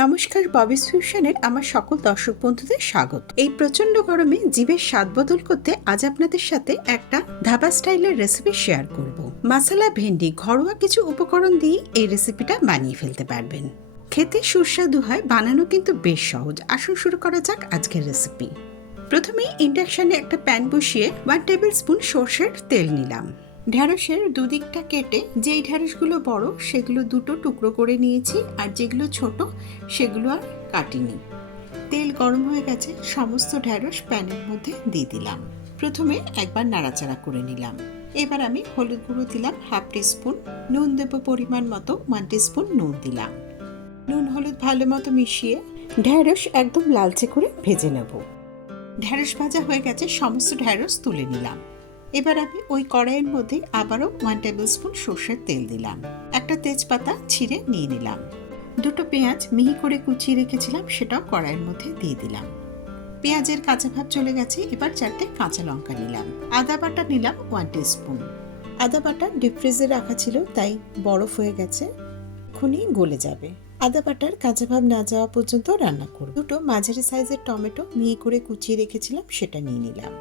নমস্কার ববিস ফিউশনের আমার সকল দর্শক বন্ধুদের স্বাগত। এই প্রচণ্ড গরমে জীবের স্বাদ বদল করতে আজ আপনাদের সাথে একটা ধাবা স্টাইলের রেসিপি শেয়ার করব। মাসালা ভেন্ডি, ঘরোয়া কিছু উপকরণ দিয়ে এই রেসিপিটা বানিয়ে ফেলতে পারবেন। খেতে সুস্বাদু হয়, বানানো কিন্তু বেশ সহজ। আসুন শুরু করা যাক আজকের রেসিপি প্রথমেই ইন্ডাকশনে একটা প্যান বসিয়ে ওয়ান টেবিল স্পুন সর্ষের তেল নিলাম। ঢ্যাঁড়সের দুদিকটা কেটে যেই ঢ্যাঁড়সগুলো বড়, সেগুলো দুটো টুকরো করে নিয়েছি, আর যেগুলো ছোট, সেগুলো আর কাটিনি। তেল গরম হয়ে গেছে, সমস্ত ঢ্যাঁড়স প্যানের মধ্যে দিয়ে দিলাম। প্রথমে একবার নাড়াচাড়া করে নিলাম। এবার আমি হলুদ গুঁড়ো দিলাম, হাফ টিস্পুন। নুন দেবো পরিমাণ মতো, ওয়ান টিস্পুন নুন দিলাম। নুন হলুদ ভালো মতো মিশিয়ে ঢ্যাঁড়স একদম লালচে করে ভেজে নেব। ঢ্যাঁড়স ভাজা হয়ে গেছে, সমস্ত ঢ্যাঁড়স তুলে নিলাম। এবার আমি ওই কড়াইয়ের মধ্যে আবারও ওয়ান টেবিল স্পুন সর্ষের তেল দিলাম। একটা তেজপাতা ছিঁড়ে নিয়ে নিলাম। দুটো পেঁয়াজ মিহি করে কুচিয়ে রেখেছিলাম, সেটাও কড়াইয়ের মধ্যে দিয়ে দিলাম। পেঁয়াজের কাঁচা ভাব চলে গেছে, এবার চারটে কাঁচা লঙ্কা নিলাম। আদা বাটা নিলাম ওয়ান স্পুন আদা বাটা ডিপ ফ্রিজে রাখা ছিল, তাই বরফ হয়ে গেছে এক্ষুনি গলে যাবে। আদা বাটার কাঁচা ভাব না যাওয়া পর্যন্ত রান্না করব। দুটো মাঝারি সাইজের টমেটো মিহি করে কুচিয়ে রেখেছিলাম, সেটা নিয়ে নিলাম।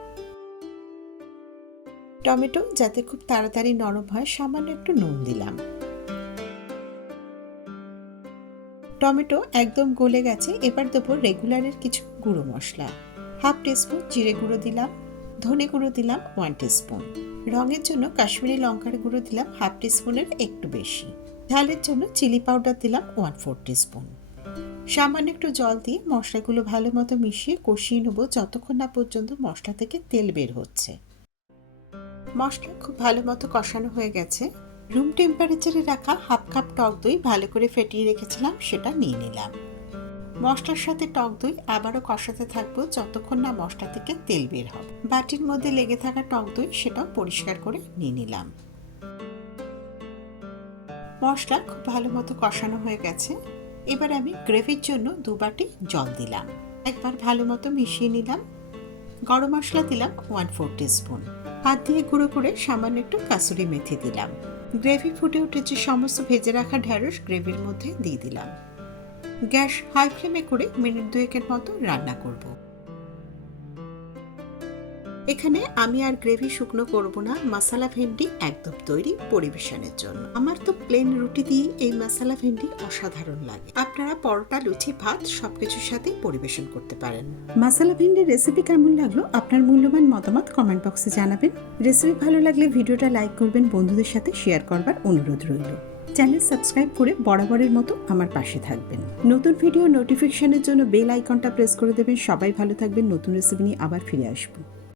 টমেটো যাতে খুব তাড়াতাড়ি নরম হয়, সামান্য একটু নুন দিলাম। টমেটো একদম গলে গেছে, এবার দেবো রেগুলারের কিছু গুঁড়ো মশলা। হাফ টিস্পুন জিরে গুঁড়ো দিলাম, ধনে গুঁড়ো দিলাম ওয়ান টিস্পুন রঙের জন্য কাশ্মীরি লঙ্কার গুঁড়ো দিলাম হাফ টিস্পুনের একটু বেশি। ঝালের জন্য চিলি পাউডার দিলাম ওয়ান ফোর টিস্পুন সামান্য একটু জল দিয়ে মশলাগুলো ভালো মতো মিশিয়ে কষিয়ে নেব, যতক্ষণ না পর্যন্ত মশলা থেকে তেল বের হচ্ছে। মশলা খুব ভালো মতো কষানো হয়ে গেছে। রুম টেম্পারেচারে রাখা হাফ কাপ টক দই ভালো করে ফেটিয়ে রেখেছিলাম, সেটা নিয়ে নিলাম। মশলার সাথে টক দই আবারও কষাতে থাকব যতক্ষণ না মশলা থেকে তেল বের হবে। বাটির মধ্যে লেগে থাকা টক দই সেটাও পরিষ্কার করে নিয়ে নিলাম। মশলা খুব ভালো মতো কষানো হয়ে গেছে। এবার আমি গ্রেভির জন্য দু বাটি জল দিলাম। একবার ভালো মতো মিশিয়ে নিলাম। গরম মশলা দিলাম ওয়ান ফোর স্পুন হাত দিয়ে গুঁড়ো করে সামান্য একটু কাসুরি মেথি দিলাম। গ্রেভি ফুটে উঠেছে সমস্ত ভেজে রাখা ঢ্যাঁড়স গ্রেভির মধ্যে দিয়ে দিলাম। গ্যাস হাই ফ্লেমে করে মিনিট দুয়েকের মতো রান্না করব। এখানে আমি আর গ্রেভি শুকনো করব না, মশলা ভেন্ডি একদম তৈরি পরিবেশনের জন্য। আমার তো প্লেন রুটি দিয়ে এই মশলা ভেন্ডি অসাধারণ লাগে। আপনারা পরোটা, লুচি, ভাত সবকিছুর সাথে পরিবেশন করতে পারেন। মশলা ভেন্ডির রেসিপি কেমন লাগল? আপনার মূল্যবান মতামত কমেন্ট বক্সে জানাবেন। রেসিপি ভালো লাগলে ভিডিওটা লাইক করবেন, বন্ধুদের সাথে শেয়ার করবার অনুরোধ রইল। চ্যানেল সাবস্ক্রাইব করে বরাবরের মতো আমার পাশে থাকবেন। নতুন ভিডিও নোটিফিকেশনের জন্য বেল আইকনটা প্রেস করে দেবেন। সবাই ভালো থাকবেন। নতুন রেসিপি নিয়ে আবার ফিরে আসব।